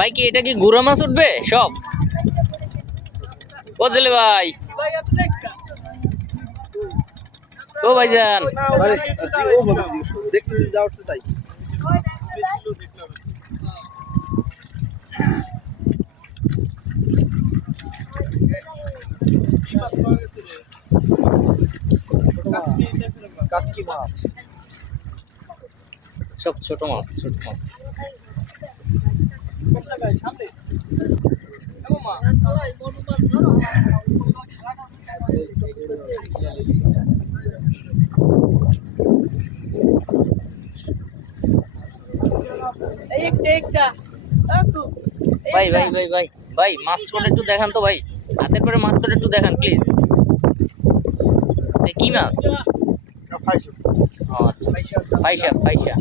ভাই কি এটা কি গুড়া মাছ উঠবে সব? ও জেলে ভাই, ও ভাইজান, কাটকি মাছ, সব ছোট মাছ, ছোট মাছ। ভাই ভাই ভাই ভাই ভাই মাছ করে একটু দেখান তো ভাই, হাতের পরে মাছ করে একটু দেখান প্লিজ। কি মাছ? ও আচ্ছা, ফাইসা ফাইসা।